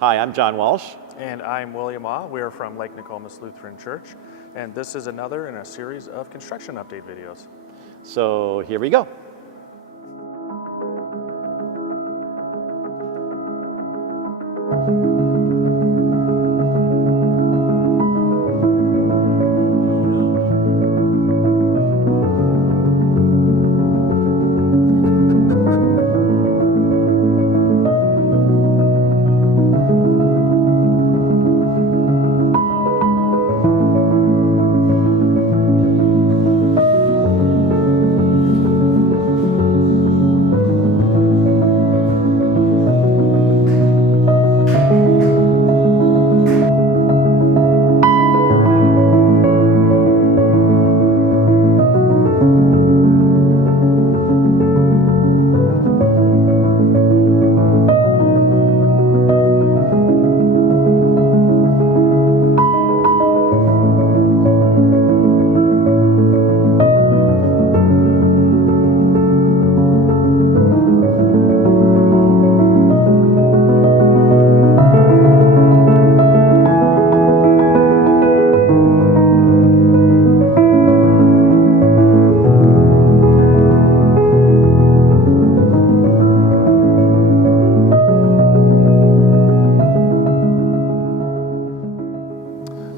Hi, I'm John Walsh. And I'm William Ah. We're from Lake Nokomis Lutheran Church, and this is another in a series of construction update videos. So here we go.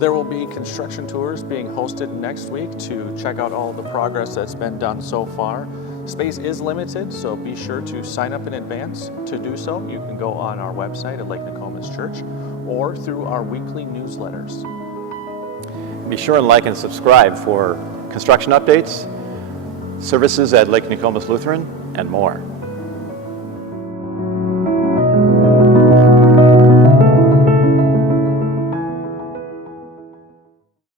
There will be construction tours being hosted next week to check out all the progress that's been done so far. Space is limited, so be sure to sign up in advance. To do so, you can go on our website at Lake Nokomis Church or through our weekly newsletters. Be sure and like and subscribe for construction updates, services at Lake Nokomis Lutheran, and more.